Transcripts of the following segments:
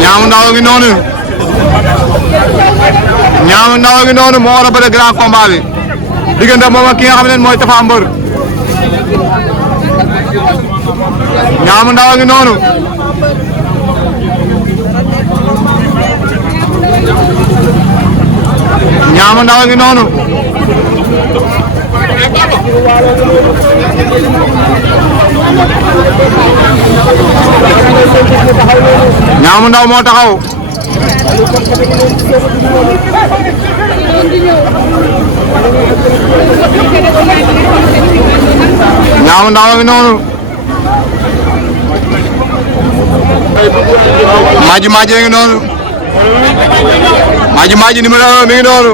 Ñaamu Ndaw ngi noonu Ñaamu Ndaw ngi noonu moo war a bëre grand combat bi diggante moom ak ki nga xam ne mooy Tapha Mbeur Ñaamu Ndaw ngi noonu Ñaamu Ndaw ngi noonu Ñaamu Ndaw moo taxaw Ñaamu Ndaw ngi noonu Maji ngi noonu Maji numéro 1 mi ngi noonu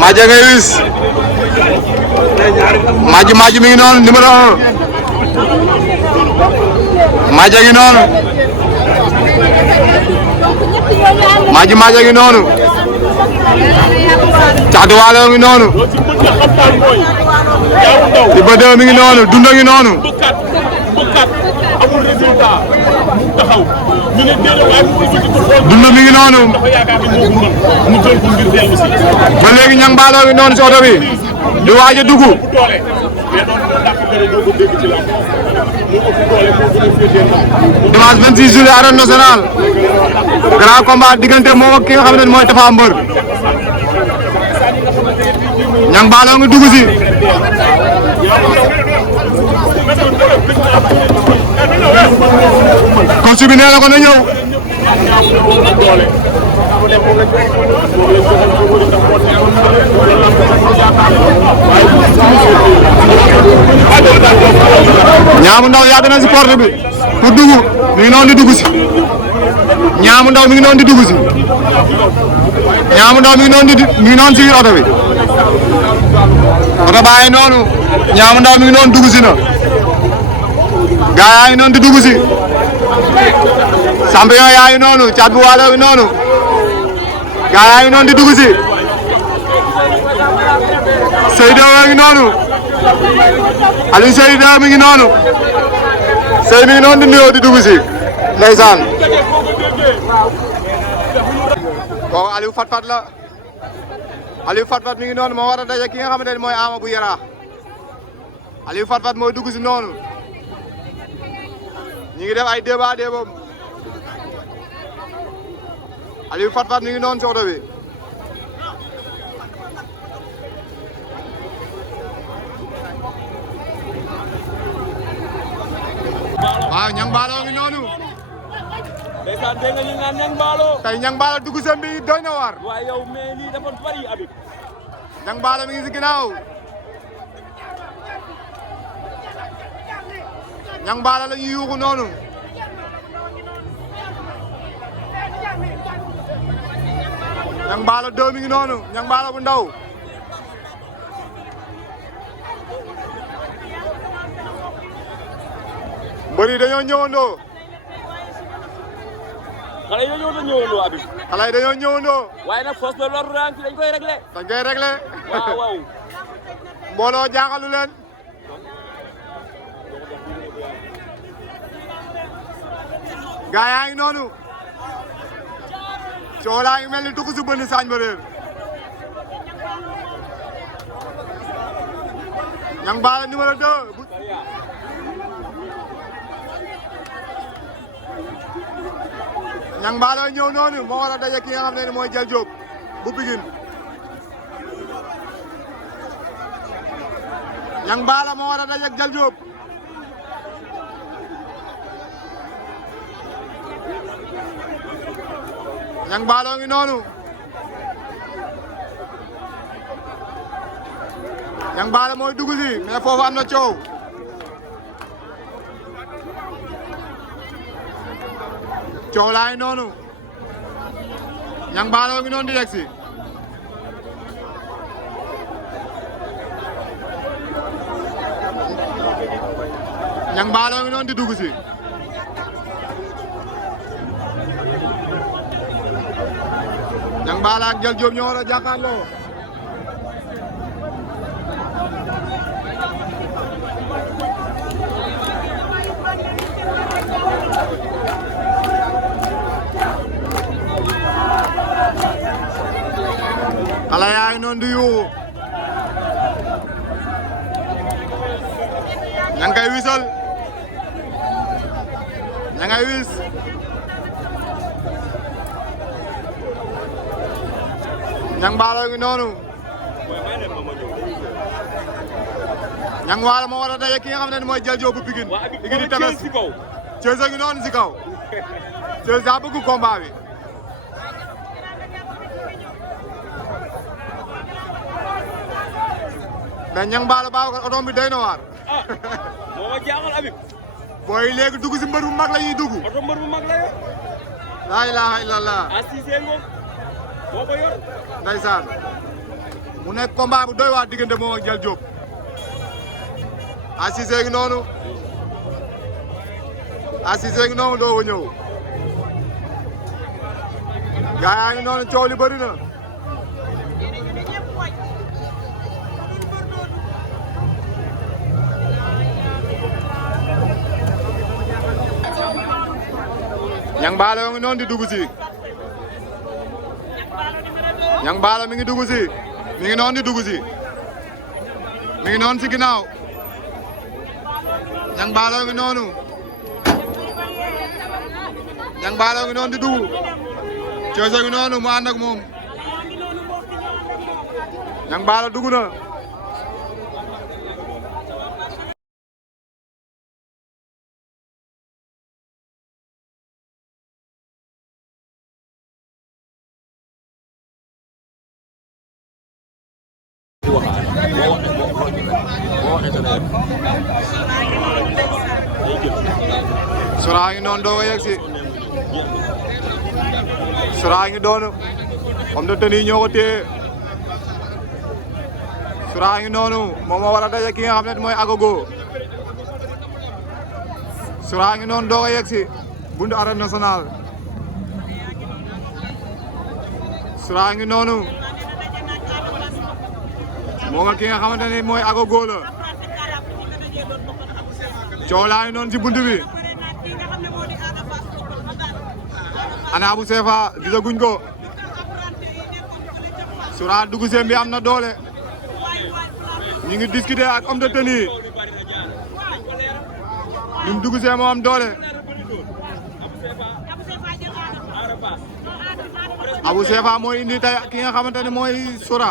Maji ngay wis Maji mi ngi noonu numéro 1 Maji ngi noonu Maji ngi noonu Caatu Waalo ngi noonu Iba 2 mi ngi noonu Dunda ngi noonu Dunda mi ngi noonu ba léegi Ñang Baalo ngi noonu si oto bi di waaj a dugg dimanche 26 juillet arène nationale grand combat diggante moom ak ki nga xam ne mooy Tapha Mbeur Ñang Baalo ngi dugg si coach bi nee na ko na ñëw Ñaamu Ndaw yàgg na si porte bi pour dugg mi ngi noonu di dugg si Ñaamu Ndaw mi ngi noonu di dugg si Ñaamu Ndaw mi ngi noonu si biir oto bi oto baa ngi noonu Ñaamu Ndaw mi ngi noonu dugg si na gaa yaa ngi noonu di dugg si champion yaa ngi noonu Caat bu Waalo ngi noonu gaa yaa ngi noonu di dugg si Siteu ngi noonu Aliou Siteu mi ngi noonu Sey mi ngi noonu di nuyoo di dugg si ndeysaan kooku Aliou Fat Fat la Aliou Fat Fat mi ngi noonu moo war a daje ki nga xamante ne mooy Ama bu Yaraax Aliou Fat Fat mooy dugg si noonu ñi ngi def ay débat boobu Aliou Fat Fat mi ngi noonu si oto bi waaw Ñang Baalo ngi noonu ndeysaan dégg nga ñu naan Ñang Baalo tey Ñang Baalo dugg seen bi doy na waar waaye yow mais lii dafa bari Habib Ñang Baalo mi ngi si ginnaaw Ñang Baalo la ñuy yuuxu noonu Ñang Baalo 2 mi ngi noonu Ñang Baalo bu ndaw mbër yi dañoo ñëwandoo xale yi dañoo ñëwandoo Habib xale yi dañoo ñëwandoo waaye nag force de l'ordre dañ koy réglé waaw mbooloo jaaxalu leen gaa yaa ngi noonu coolaa ngi mel ni dugg si bënn saañ ba réer Ñang Baalo numéro 2 Ñang Baalo ñëw noonu moo war a daje ki nga xam ne mooy Jël Jóob bu Pikine Ñang Baalo moo war a daje ak Jël Jóob Ñang Baalo ngi noonu Ñang Baalo mooy dugg si mais foofu am na coow coow laa ngi noonu Ñang Baalo ngi noonu di yegg si Ñang Baalo ngi noonu di dugg si Ñang Baalo ak Jël Jóob ñoo war a jàkkaarloo yuuxu ña ngi koy wisal ña ngay wis ñang mbaalo ngi noonu ñang waalo moo war a daje ki nga xam ne mooy jël joobu Pikine Pikine di tefes Thiès a ngi noonu si kaw Thiès daa bëgg combat bi mais ñang mbaalo baaw ko otom bi doy na waar moo ma jaaxal Habib booy léegi dugg si mbër bu mag la ñuy dugg oto mbër bu mag la yo laa ilaha illallah assisé ngo moo ko yor ndeysaan mu nekk combat bu doy waar diggante moom ak Jël Diop assisé ngi noonu assisé ngi noonu doo ko ñëw gaa yaa ngi noonu coow li bëri na ñang baalo ngi noonu di dugg si ñang baalo mi ngi dugg si mi ngi noonu di dugg si mi ngi noonu si ginnaaw ñang baalo ngi noonu ñang baalo ngi noonu di dugg Thiès ngi noonu mu ànd ak moom ñang baalo dugg na Sora ngi noonu doo ko yegg si Sora ngi doonu comme de tenue ñoo ko téye Sora ngi noonu moom moo war a daje ki nga xam ne mooy Agogo Sora ngi noonu doo ko yegg si buntu arène nationale Sora ngi noonu moom ak ki nga xamante ne mooy Agogo la coow laa ngi noonu ci buntu bi ana Abou Sefa gisaguñ ko Sora dugg seen bi am na doole ñu ngi discuter ak homme de tenue ñu dugg seen moo am doole Abou Sefa mooy indi tey ki nga xamante ne mooy Sora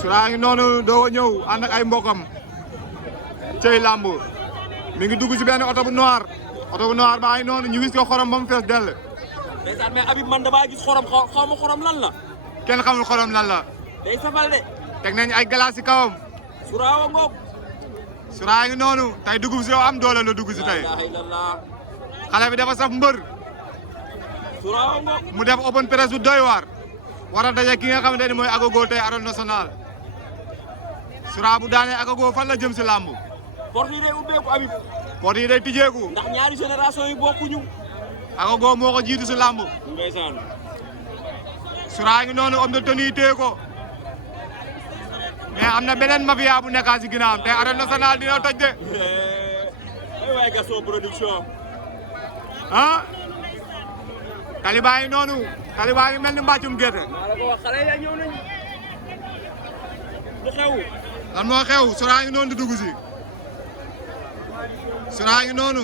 Sora ngi noonu doo ñëw ànd ak ay mbokam cey làmb mi ngi dugg si benn oto bu noir baa ngi noonu ñu wis ko xorom ba mu fees dell. ndeysaan mais Habib man damaa gis xorom xaw ma xorom lan la. kenn xamul xorom lan la. day safal de. teg nañ ay glace si kawam. Sora wa ngoog. Sora ngi noonu tey dugub si yow am doole la dugg si tey. xale bi dafa saf mbër. Sora wa ngoog. mu def open press bu doy waar. war a daje ki nga xamante ne mooy Agogo tey arène nationale. Sora bu daanee Agogo fan la jëm si làmb. porte yi day ubbeeku Habib. porte yi day tijjeeku. ndax ñaari génération yi bokkuñu. Agogo moo ko jiitu si làmb. ndeysaan. Sora ngi noonu homme de tenue téye ko. mais am na beneen mafia bu nekkaat si ginnaawam tey arène nationale dina toj de. waay Gaston production. ah. talibaa yi noonu. talibaa yi mel ni mbàccum gerte. maa la ko wax xale yaa ñëw nañu. lu xew. lan moo xew Sora ngi noonu di dugg si. Sora ngi noonu.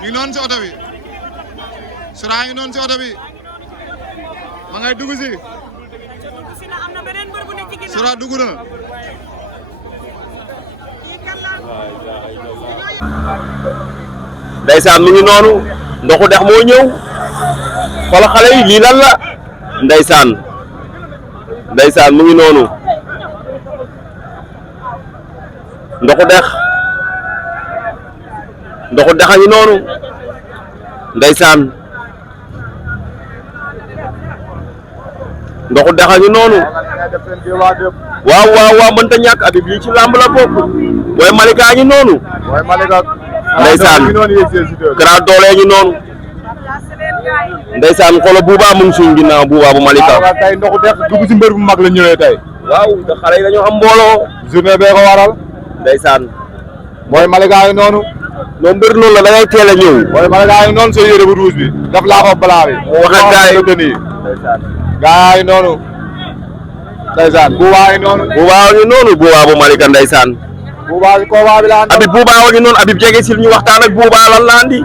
mi ngi noonu si oto bi. Sora ngi noonu si oto bi. ma ngay dugg si. Sora dugg na. ndeysaan mi ngi noonu ndoxu dex moo ñëw xool xale yi lii lan la ndeysaan mu ngi noonu ndoxu dex a ngi noonu ndeysaan ndoxu dex a ngi noonu waaw mënta ñàkk Habib lii ci làmb la bokk booy Malika a ngi noonu ndeysaan Kara doole ñu noonu ndeysaan xolo buuba mu ngi suñu ginnaaw buuba bu Malika tey ndoxu dex dugg si mbër bu mag la ñëwee tey waaw te xale yi dañoo am mbooloo journée bee ko waral ndeysaan mooy Malika yi noonu loo mbër noonu la da ngay teel a ñëw mooy Malika yi noonu soo yére bu rouge bi daf laa ko balaa bi wax ak gaay ndeysaan gaa yi noonu ndeysaan buubaa yi noonu buubaa bu Malika ndeysaan buubaa bi combat bi la Habib buubaa wa ngi noonu Habib jege sil ñu waxtaan ak buubaa lan la andi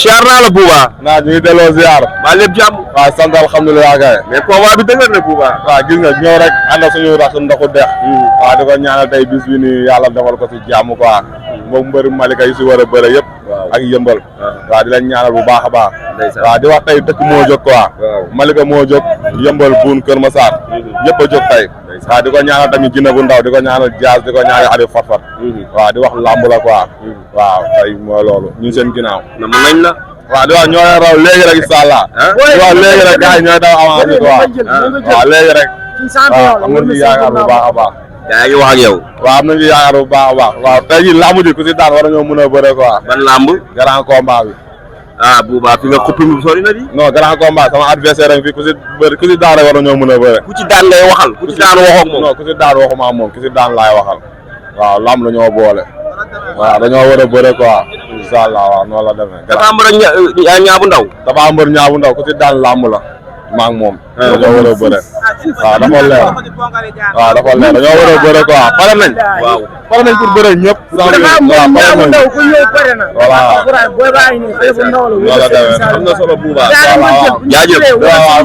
siyaar naa la buubaa naa ñu ngi delloo ziar waa lépp jàmm waaw sant alhamdulilah kay mais combat bi dëgër na buubaa waaw gis nga ñëw rek ànd ak suñu rax suñu ndoxu dex waaw di ko ñaanal tey bis bi ni yàlla defal ko si jàmm quoi moom mbëri Malika yi si war a bëre yëpp ak yëmbal waaw di leen ñaanal bu baax a baax waaw di wax tey dëkk moo jóg quoi Malika moo jóg yëmbal buun Kër Massar yëpp a jóg tey waaw di ko ñaanal tamit Jinne bu ndaw di ko ñaanal Diaz di ko ñaanal Aliou Fatfat waaw di wax lamb la quoi waaw tey mooy loolu ñu seen ginnaaw na mën nañ la waaw di wax ñoo leen raw léegi rek incha allah di wax léegi rek gars yi ñooy daw avancé quoi waaw léegi rek waaw am nañu yaakaar bu baax a baax yaa ngi wax ak yow waaw am nañu yaakaar bu baax a baax waaw tey jii lamb ji ku si daan war nañoo mën a bëre quoi ban lamb grand combat bi buubaa fi nga xuppi mu sori na di non grand combat sama adversaire am fii ku si daan rek war nañoo mën a bëre ku ci daan ngay waxal ku ci daan waxoo ak moom non ku si daan waxuma ak moom ku si daan laay waxal waaw lamb la ñoo boole waaw dañoo war a bëre quoi incha allah waaw noonu la demee dafa am rek ñaabu ndaw dafa am ñaabu ndaw ku si daan lamb la maa ngi moom dañoo war a bëre waaw dafa leer waaw dafa leer dañoo war a bëre quoi pare nañ waaw pare nañ pour bëre ñëpp waaw pare nañ voilà noonu la demee am na solo buubaa jaajëf waaw